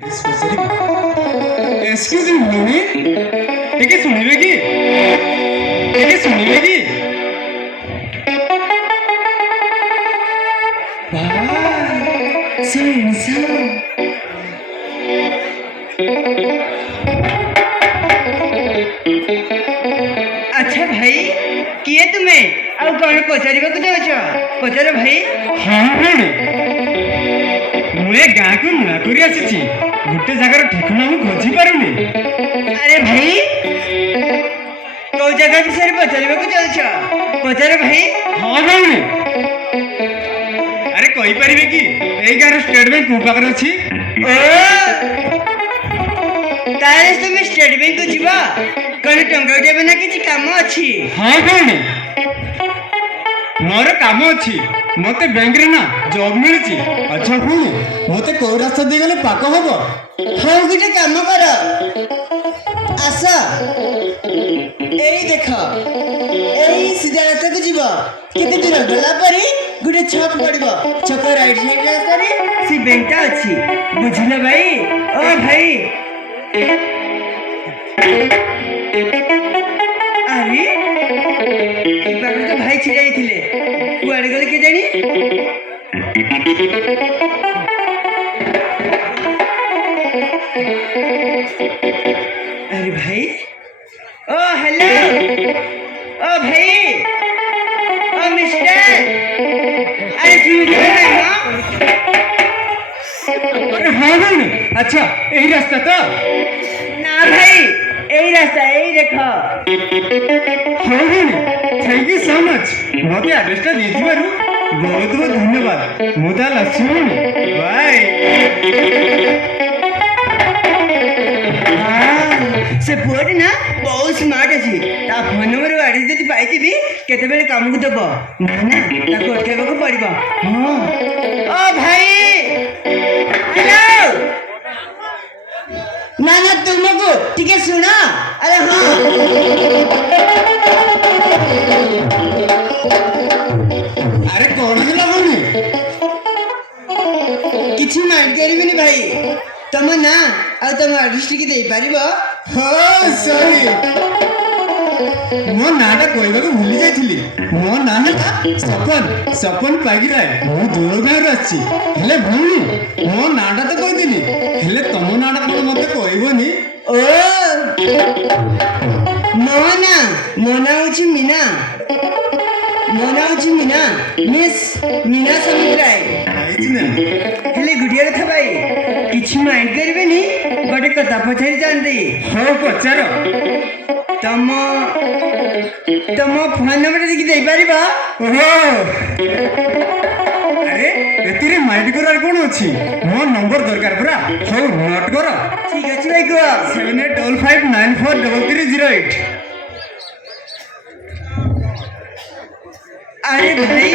Excuse me टिके सुनिबे कि अच्छा भाई किए तुम्हें ଆଉ କଣ ପଚାରିବାକୁ ଯାଉଛ? ପଚାର ଭାଇ। हाँ भौणी ମୁଁ ଏ ଗାଁକୁ ନୂଆ କରି ଆସିଛି ଗୋଟେ ଜାଗାର ଠିକଣା ମୁଁ ଖୋଜି ପାରୁନି। ଆରେ ଭାଇ କୋଉ ଜାଗା ବିଷୟରେ ପଚାରିବାକୁ ଯାଉଛ? ପଚାର ଭାଇ। ହଁ ଭଉଣୀ ଆରେ କହିପାରିବେ କି ଏଇ ଗାଁର ଷ୍ଟେଟ୍ ବ୍ୟାଙ୍କ କୋଉ ପାଖରେ ଅଛି? ଓ ତାହେଲେ ତୁମେ ଷ୍ଟେଟ୍ ବ୍ୟାଙ୍କକୁ ଯିବ? କଣ ଟଙ୍କା ଉଠାଇବ ନା କିଛି କାମ ଅଛି? ହଁ ଭଉଣୀ ମୋର କାମ ଅଛି ମତେ ବ୍ୟାଙ୍କରେ ନା ଜବ୍ ମିଳିଛି। ଆଚ୍ଛା ଭଉଣୀ ମତେ କୋଉ ରାସ୍ତା ଦେଇ ଗଲେ ପାକ ହବ? ହଉ ଗୋଟେ କାମ କର ଆସ ଏଇ ଦେଖ ଏଇ ସିଧା ରାସ୍ତାକୁ ଯିବ କେତେ ଦୂର ଗଲା ପରେ ଗୋଟେ ଛକ ପଡିବ ଛକ ରାଇଟ୍ ସାଇଡ୍ ରାସ୍ତାରେ ସେ ବ୍ୟାଙ୍କଟା ଅଛି ବୁଝିଲ ଭାଇ? ଓ ଭାଇ ଆରେ ଏ ପାଖରେ ତ ଭାଇ ଛିଡ଼ା ହେଇଥିଲେ କୁଆଡେ ଗଲେ କେଜାଣି? अरे भाई ओ हेलो ओ भाई ओ मिस्टर अरे अरे हाँ भौणी अच्छा यही रास्ता तो ना भाई यही रास्ता यही देखो। हाँ भौणी थैंक यू सो मच मते एड्रेसटा देथिबारु बहुत बहुत धन्यवाद। मु ताल आसी भौणी बाय। से पुअटी ना बहुत स्मार्ट अच्छी ता फोन नंबर आड़ी जदि पाइथिबी केते बेले काम को देबो ना ना ताको अटकेबा को पड़िबो। हां ओ भाई हेलो ना ना तुमको ठीक है सुना अरे हां अरे कौन है भौणी? किछि माइंड करिबिनी भाई तम ना आ तम आर्टिस्ट की दे पारिबो? हाँ सॉरी मो नाटा कहवाक भूली जाइली। मो ना है सपन सपन पागिराय मु दूर गाँव आसी हेले भौणी मो नाटा तो कहदेली हेले तम नाटा कौन मत कहबनी? ओ मो ना होची मीना मिस मीना समुद्राय हेले गुडिया कथा भाई किछि माइंड करिबेनी गोटे कथा पछारी जानती। हाँ पचार तम फोन नंबर देखि दे पारिबा? ओहो अरे एतिरे माइंड करार कौन अच्छी मो नंबर दरकार पूरा हो नोट कर। ठीक अछि भाई को 7855943308। अरे भाई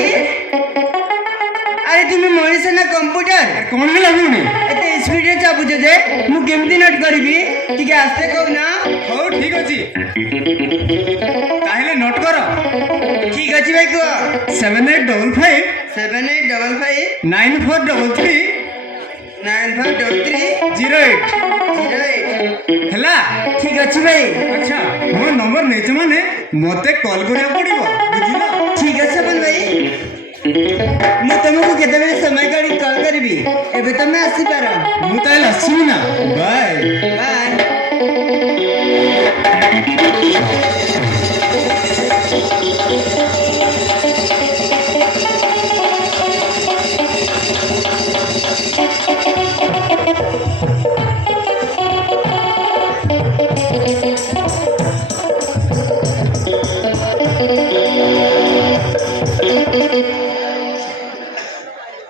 अरे तुम्हें मनीष ना कंप्यूटर कौन है लगुनी एते स्पीड रे चाबुछ जे मु केमती नोट करबी ठीक आस्ते कहू ना? हो ठीक अछि ताहेले नोट कर। ठीक अछि भाई को 7855 9433 ହେଲା ठीक अछि भाई। अच्छा मो नंबर नेच माने मते कॉल करिया पड़िबो बुझिला? ठीक अछि अपन भाई मु तुमको केते बेले समय काढी कॉल करबी एबे तमे आसी पारो। मु ताइल आसीबी ना बाय बाय।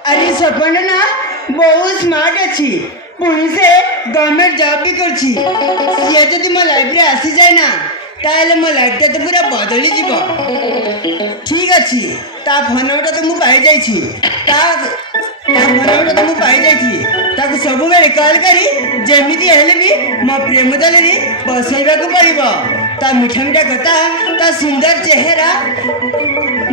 अरे सपन ना बहुत स्मार्ट अच्छी पुणी से गवर्नमेंट जॉब भी करछि ये जदि मो लाइफ रे आसी जाए ना ताले मो लाइफ तो पूरा बदली जीव। ठीक अच्छी ता फोन नंबर तो मु पाई जाई छी ता फोन नंबर तो मु पाई जाई छी ताको सब बेले कॉल करी जेमिति हेले भी मो प्रेम दलरी बसैबा को पड़िबो। ता मीठा मीठा कथा ता सुंदर चेहरा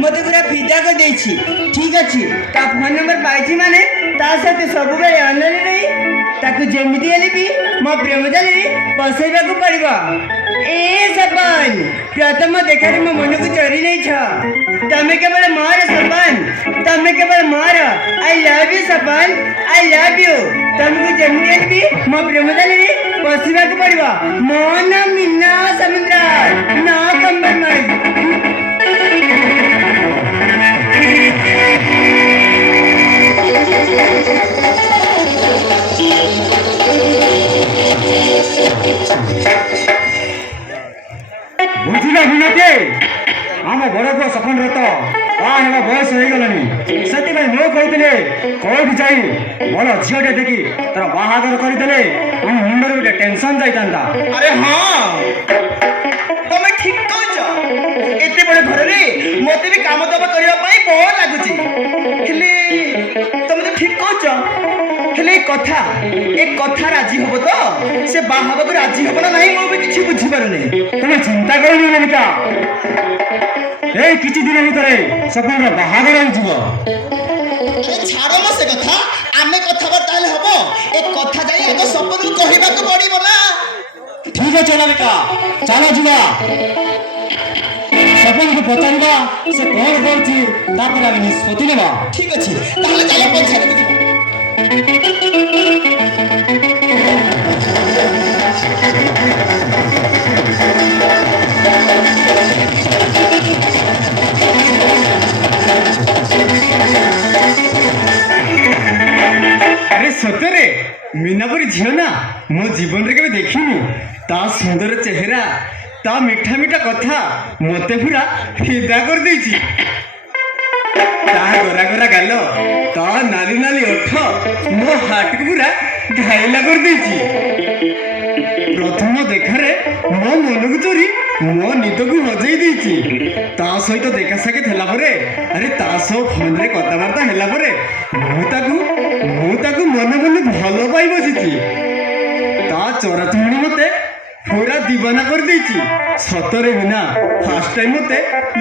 मते पूरा फिदा कर देछि। ठीक अछि ता फोन नंबर पाइछि माने ତା ସହିତ ସବୁବେଳେ ଅନଲ ରହି ତାକୁ ଯେମିତି ହେଲେ ବି ମୋ ପ୍ରେମ ଜାଲରେ ପଶେଇବାକୁ ପଡ଼ିବ। ଏ ସପନ, ପ୍ରଥମ ଦେଖାରେ ମୋ ମନକୁ ଚୋରି ନେଇଛ। ତମେ କେବଳ ମୋର ସପନ, ତମେ କେବଳ ମୋର। I love you Sapan, I love you. ତମକୁ ଯେମିତି ହେଲେ ବି ମୋ ପ୍ରେମ ଜାଲରେ ପଶିବାକୁ ପଡ଼ିବ। ମୋ ନାମ ମିନା ସମୁଦ୍ର, ନା କମ୍ପ୍ରମାଇଜ୍। ବୁଝିଲା ବିନାକେ, ଆମ ବଡ଼ ପୁଅ ସପନର ତ ତା ହେବା ବୟସ ହେଇଗଲାଣି। ସେଥିପାଇଁ ମୁଁ କହୁଥିଲି କୋଉଠି ଯାଇ ଭଲ ଝିଅଟେ ଦେଖି ତାର ବାହାଘର କରିଦେଲେ ଆମ ମୁଣ୍ଡରେ ଗୋଟେ ଟେନସନ ଯାଇଥାନ୍ତା। ଆରେ ହଁ, ତମେ ଠିକ କହୁଛ। ଏତେ ବଡ଼ ଘରରେ ମତେ ବି କାମ ଦାମ କରିବା ପାଇଁ ବଳ ଲାଗୁଛି। ହେଲେ ତମେ ତ ଠିକ କହୁଛ। ହେଲେ ଏ କଥା ରାଜି ହବ ତ? ସେ ବାହା ହବାକୁ ରାଜି ହବ ନା ନାହିଁ ମୁଁ ବି କିଛି ବୁଝିପାରୁନି। ତମେ ଚିନ୍ତା କରୁନି ମନିକା, ଏଇ କିଛି ଦିନ ଭିତରେ ସପନର ବାହାଘର ହେଇଯିବ। ଆରେ ଛାଡ଼ ମ ସେ କଥା, ଆମେ କଥାବାର୍ତ୍ତା ହେଲେ ହବ? ଏ କଥା ଯାଇ ଆଗ ସପନକୁ କହିବାକୁ ପଡ଼ିବ ନା। ଠିକ ଅଛି ଅନାମିକା, ଚାଲ ଯିବା। ସପନକୁ ପଚାରିବା ସେ କଣ କରୁଛି, ତାପରେ ଆମେ ନିଷ୍ପତ୍ତି ନେବା। ଠିକ ଅଛି, ତାହେଲେ ଚାଲ ପଚାରିବାକୁ ଯିବା। ଆରେ ସତରେ ମିନା ପରି ଝିଅ ନା ମୋ ଜୀବନରେ କେବେ ଦେଖିନି। ତା ସୁନ୍ଦର ଚେହେରା, ତା ମିଠା ମିଠା କଥା ମତେ ପୁରା ଫିଦା କରିଦେଇଛି। ତା ଗୋରା ଗୋରା ଗାଲ, ତା ନାଲି ନାଲି ଓଠ ମୋ ହାର୍ଟକୁ ପୁରା ଘାଇଲା କରିଦେଇଛି। ପ୍ରଥମ ଦେଖାରେ ମୋ ମନକୁ ଚୋରି ମୋ ନିଦକୁ ହଜେଇ ଦେଇଛି। ତା ସହିତ ଦେଖା ସାକ୍ଷାତ ହେଲା ପରେ, ଆରେ ତା ସହ ଫୋନରେ କଥାବାର୍ତ୍ତା ହେଲା ପରେ ମୁଁ ତାକୁ ମନେ ମନେ ଭଲ ପାଇ ବସିଛି। ତା ଚରାଚୁମୁଣି ମତେ ପୁରା ଦିବାନା କରିଦେଇଛି। ସତରେ ମିନା, ଫାର୍ଷ୍ଟ ଟାଇମ୍ ମତେ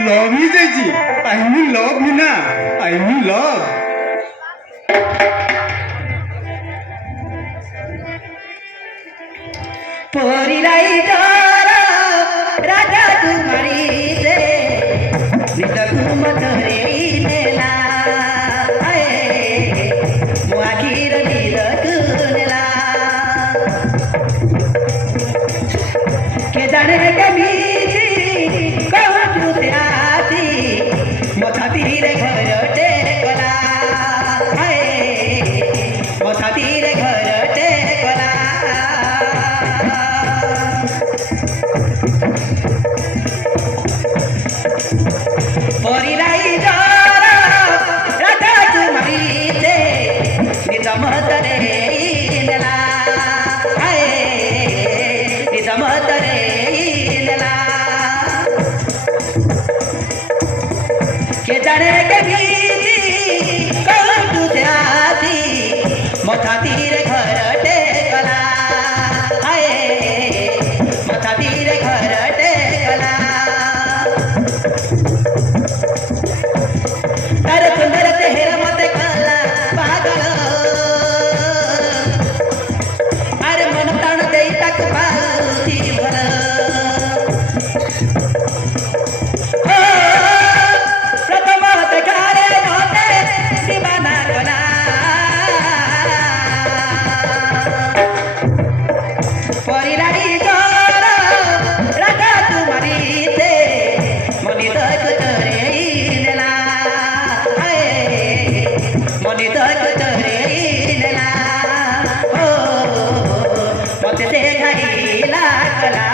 ଲଭ୍ ହେଇଯାଇଛି। I mean love Meena, I mean love. ପରିରାଇ ଦର ରାଜା କୁମାରୀ ରେ ନିଦକୁ ମତରେ ନେଲା। ମୋ ଆଖିର ନିଦକୁ ନେଲା। କେ ଜାଣେ କେମିତି କହୁଛୁ ସେ ଆସି ମୋ ଛାତିରେ ଘରଟେ କଲା। ମୋ ଛାତିରେ ଘରଟେ କଲା। ପରିରାଇ ଦର ରାଜା କୁମାରୀ ରେ ନିଜ ମତରେ ନେଲା। ନିଜ ମତରେ ନେଲା। କେ ଜାଣେ କେମିତି କହୁଛୁ ସେ ଆସି ମୋ ଛାତିରେ ଘରଟେ କଲା। ମୋ ଛାତିରେ ଘରଟେ କଲା। ତାର ସୁନ୍ଦର ଚେହେରା ମତେ କଲା ପାଗଳ। ଆରେ ମନ ପ୍ରାଣ ଦେଇ ତାକୁ ପାଉଛି ଭଲ। ପ୍ରଥମ ଦେଖାରେ ମତେ ଦିବାନା କଲା। ପରିରାଇ ଦର ରାଜା କୁମାରୀ ସେ ମୋ ନିଦକୁ ଚୋରେଇ ନେଲା। ମୋ ନିଦକୁ ଚୋରେଇ ନେଲା। ମତେ ସେ ଘାଇଲା କଲା।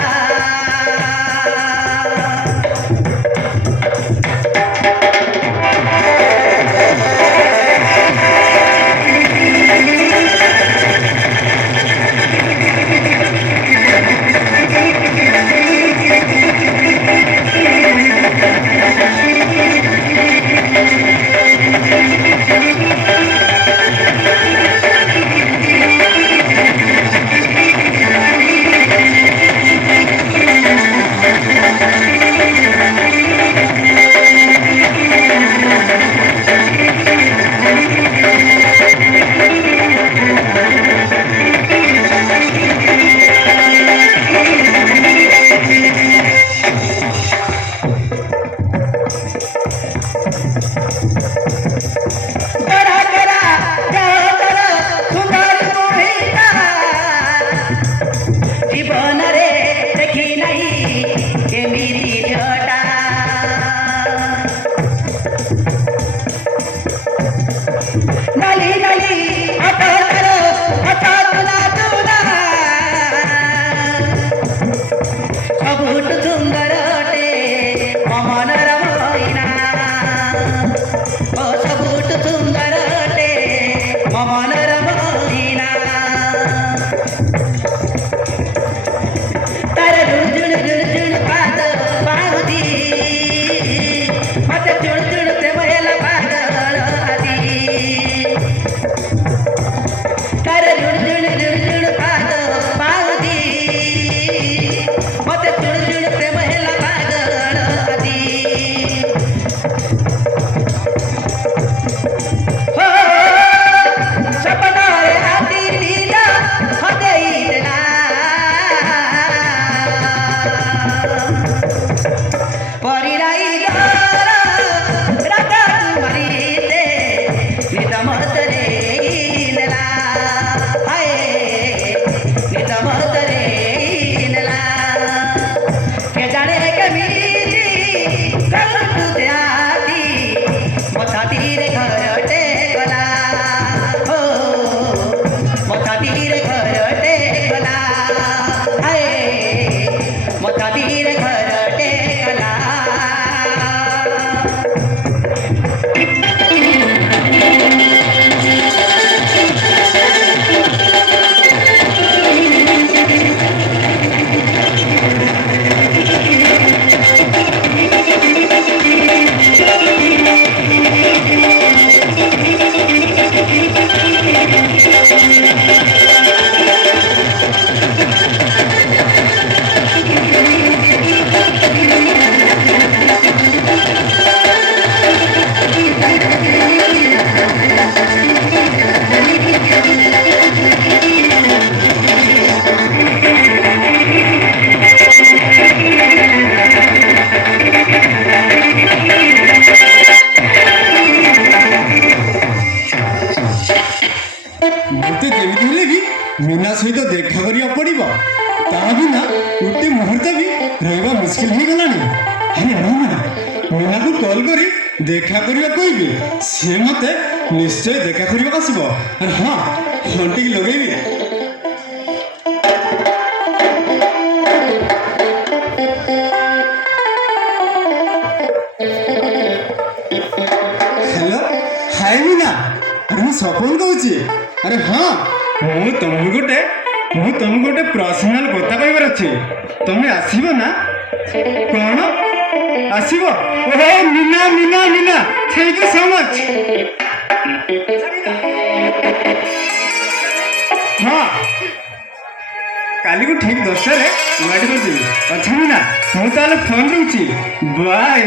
ନିଜ ମତରେ ନେଲା କେଜାଣେ କେମିତି କଲୁ ଦେହାତି ମୋ ଛାତିରେ ଘରଟେ ଗଲା ହୋ ମୋ ଛାତିରେ ଘରଟେ ଗଲା ହାଏ ମୋ ଛାତିରେ ଘରଟେ ଗଲା ମତେ ଯେମିତି ହେଲେ ବି ମୀନା ସହିତ ଦେଖା କରିବାକୁ ପଡିବ। ତା ବିନା ଗୋଟେ ମୁହୂର୍ତ୍ତ ବି ରହିବା ମୁସ୍କିଲ ହେଇଗଲାଣି। ଆରେ ନା ମୀନାକୁ କଲ୍ କରି ଦେଖା କରିବାକୁ କହିବି। ସେ ମତେ ନିଶ୍ଚୟ ଦେଖା କରିବାକୁ ଆସିବ। ଆରେ ହଁ ଘଣ୍ଟିକି ଲଗେଇବି। ହ୍ୟାଲୋ ହାଏ ମୀନା, ଆରେ ମୁଁ ସପନ କହୁଛି। ଆରେ ହଁ ମୁଁ ତମକୁ ଗୋଟେ ପର୍ସନାଲ କଥା କହିବାର ଅଛି। ତମେ ଆସିବ ନା? କଣ ଆସିବ? ଓହୋ Meena Meena Meena, thank you so much. ହଁ କାଲିକୁ ଠିକ 10টাରେ ୱାଇଟ୍ କରିଦେବି। ଆଚ୍ଛା ମୀନା ମୁଁ ତାହେଲେ ଫୋନ୍ ରହୁଛି, ବାଏ।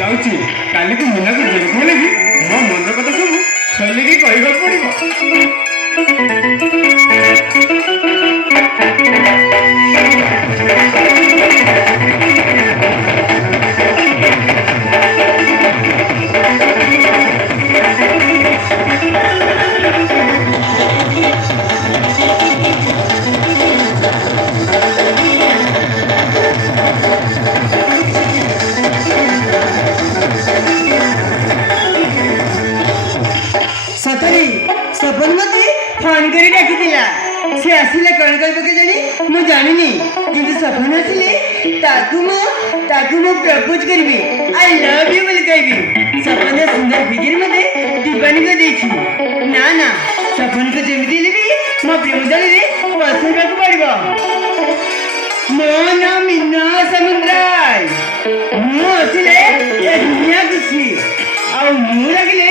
ଯାଉଛି କାଲିକୁ ମୀନାକୁ ଯେମିତି ହେଲେ ବି ମୋ ମନର କଥା ସବୁ ଖୋଲିକି କହିବାକୁ ପଡିବ। ସତରେ ସପନ ମତେ ଫୋନ କରି ଡାକିଥିଲା। ସେ ଆସିଲେ କଣ କହିବ କେଜାଣି ମୁଁ ଜାଣିନି, କିନ୍ତୁ ସପନ ଆସିଲେ ତାକୁ ମୁଁ ପ୍ରପୋଜ କରିବି, ଆଇ ଲଭ୍ ୟୁ ବୋଲି କହିବି। ସପନ ସୁନ୍ଦର ଫିଗର ମତେ ଦିବାନୀ କରିଦେଇଛି। ନା ସପନକୁ ଯେମିତି ହେଲେ ବି ମୋ ପ୍ରେମ ଦଳରେ ବସେଇବାକୁ ପଡିବ। ମୋ ନାଁ ମୀନା ସମୁଦ୍ରାୟ। ମୁଁ ଆସିଲେ ଏ ଦୁନିଆ ଖୁସି, ଆଉ ମୁଁ ଲାଗିଲେ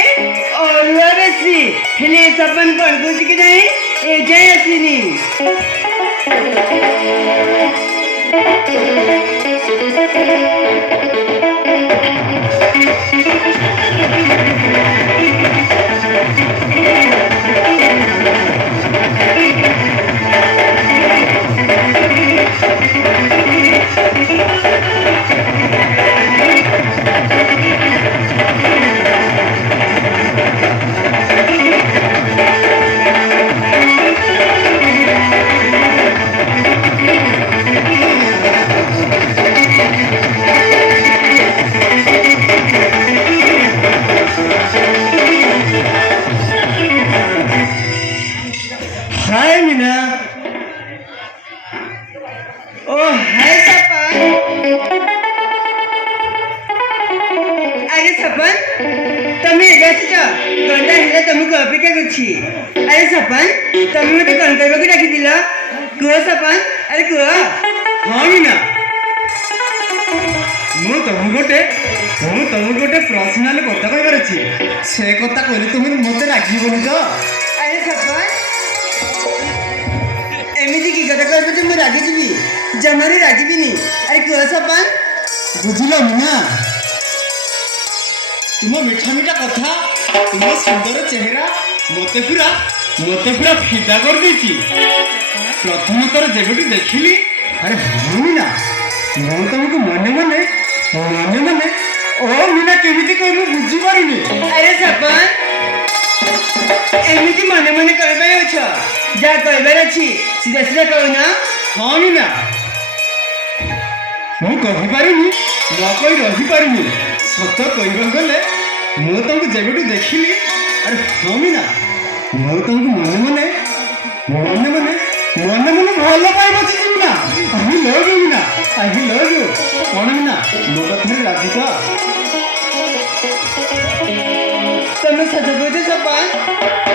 ଅରୁଆ ବେଶୀ। ହେଲେ ସପନ କଣ କହୁଛି କି ନାହିଁ ଏଯାଏଁ ଆସିନି। हाय मीना। ओ हाय सपन। अरे सपन तमे ଏବେ ଆସିଛ? ଘଣ୍ଟା ହେଲା ତମକୁ ଅପେକ୍ଷା କରୁଛି। ଆରେ ସପନ ତମେ ମତେ କଣ କହିବାକୁ ଡାକିଥିଲ? କୁହ ସପନ, ଆରେ କୁହ। ହଁ ମୀନା, ମୁଁ ତମକୁ ଗୋଟେ ପର୍ସନାଲ କଥା କହିବାର ଅଛି। ସେ କଥା କହିଲେ ତୁମେ ମତେ ରାଗିବନି ତ? ଆରେ ସପନ ଏମିତି କି କଥା କହିବ ଯେ ମୁଁ ରାଗିଯିବି? ଜମାରୁ ରାଗିବିନି। ଆରେ କୁହ ସପନ। ବୁଝିଲ ମୀନା, ତୁମ ମିଠା ମିଠା କଥା, ତୁମ ସୁନ୍ଦର ଚେହେରା ମତେ ପୁରା ଫିଦା କରିଦେଇଛି। ପ୍ରଥମ ଥର ଯେବେଠୁ ଦେଖିଲି, ଆରେ ହଁ ମୀନା, ମୁଁ ତମକୁ ମନେ ମନେ ଓ ମୀନା କେମିତି କହିବି ବୁଝିପାରୁନି। ଆରେ ସପନ ଏମିତି ମନେ ମନେ କଣ ପାଇଁ ଅଛ? যা কইবার ଅଛି ସିଧା ସିଧା କହୁନା। ହଁ ମିନା ମୁଁ କହିପାରିନି ନ କହି ରହିପାରିନି ସତ କହିବାକୁ ଗଲେ ମୁଁ ତାଙ୍କୁ ଯେବେଠୁ ଦେଖିଲି ଆରେ ହଁ ମିନା ମୁଁ ତାଙ୍କୁ ମନେ ମନେ ମନେ ମନେ ମନେ ମନେ ଭଲ ପାଇ ବସିଛି Meena I love you Meena I love you କ'ଣ ମିନା ମୋ କଥାରେ ରାଜି ତ ତମେ ସତ କହୁଛ ସପନ?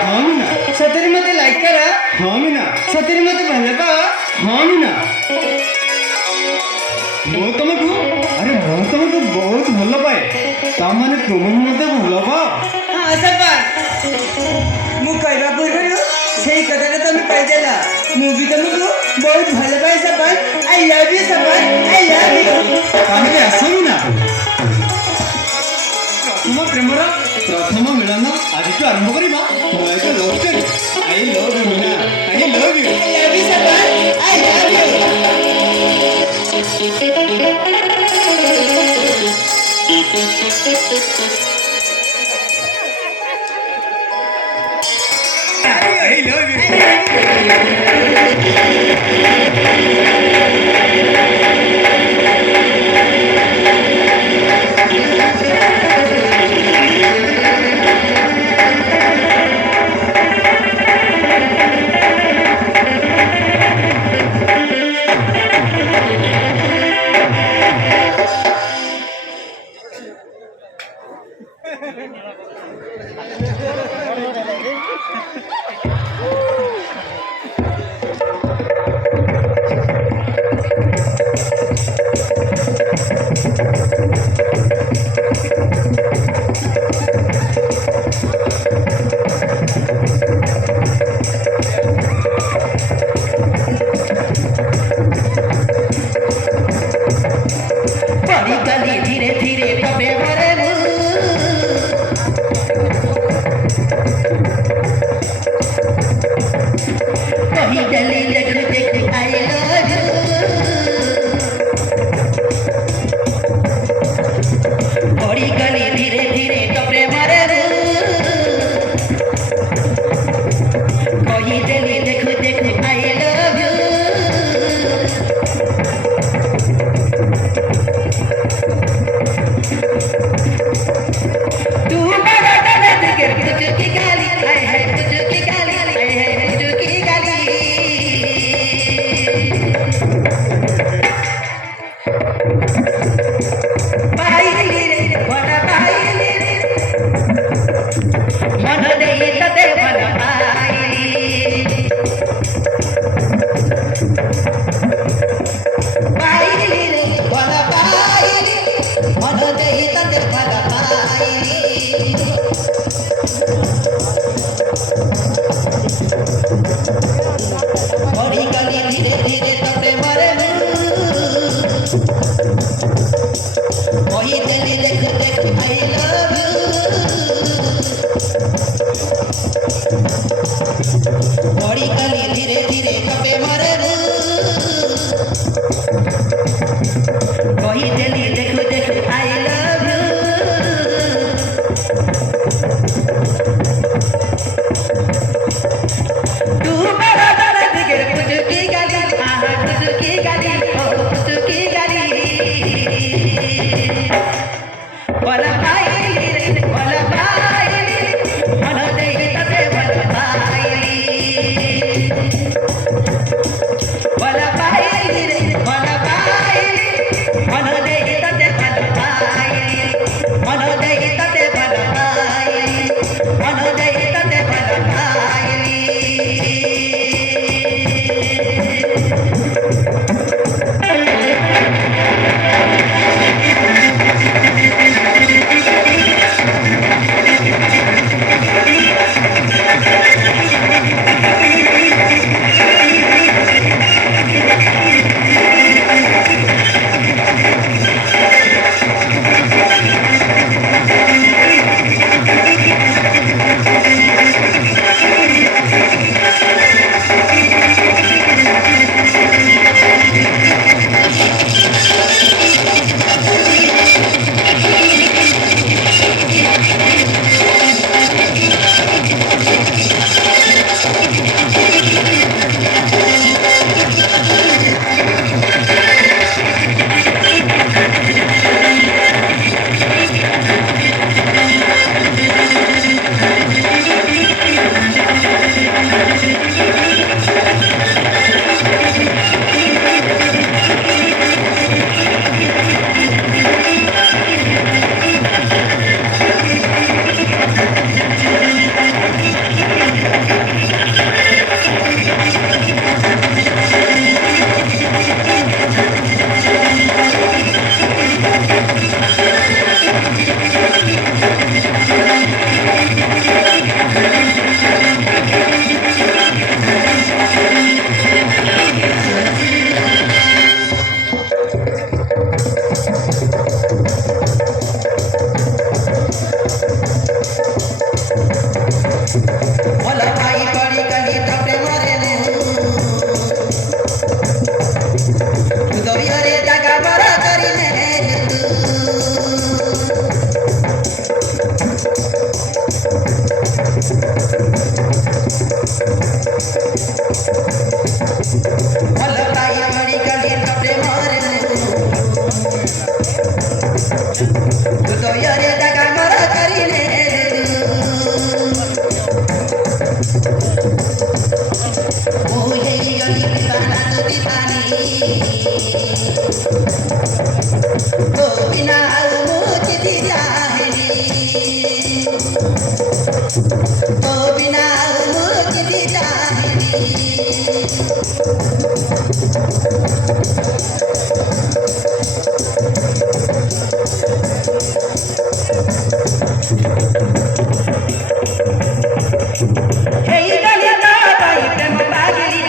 ହଁ ମିନା ସତରେ ମତେ ଲାଇକ୍ କର? ହଁ ମିନା ସତରେ ମତେ ଭଲ ପାଅ? ହଁ ମିନା ମୁଁ ତମକୁ ବହୁତ ଭଲ ପାଏ ତାମାନେ ତୁମେ ବି ମୋତେ ଭଲ ପାଅ ହଁ ସପନ, ମୁଁ କହିବା ପୂର୍ବରୁ ସେଇ କଥାଟା ତମେ କହିଦେଲ। ମୁଁ ବି ତମକୁ ବହୁତ ଭଲ ପାଏ ସପନ। I love you Sapan, I love you. ତାହେଲେ ଆସ ମିନା ପ୍ରଥମ ପ୍ରେମର ପ୍ରଥମ ମିଳନ ଆଜିଠୁ ଆରମ୍ଭ କରିବା ମୁଁ ଏକ love story I love you Meena I love you I love you Sapan, I love you. I love you ଭଲ ପାଇ ପଡ଼ି ଗଲି ପ୍ରେମରେ ହୃଦୟରେ ଜାଗା ମର କରିଲେ ମୁଁ ହେଇଗଲି ଦିବାନା ତୁ ଦିବାନୀ ତୋ ବିନା ଆଉ ମୁଁ ଚିଠି ଚାହେଁନି ତୋ ବିନା ଆଉ ମୁଁ ଚିଠି ଚାହେଁନି ହେଇଗଲି ତୋ ପାଇଁ ପ୍ରେମ ପାଗିଲି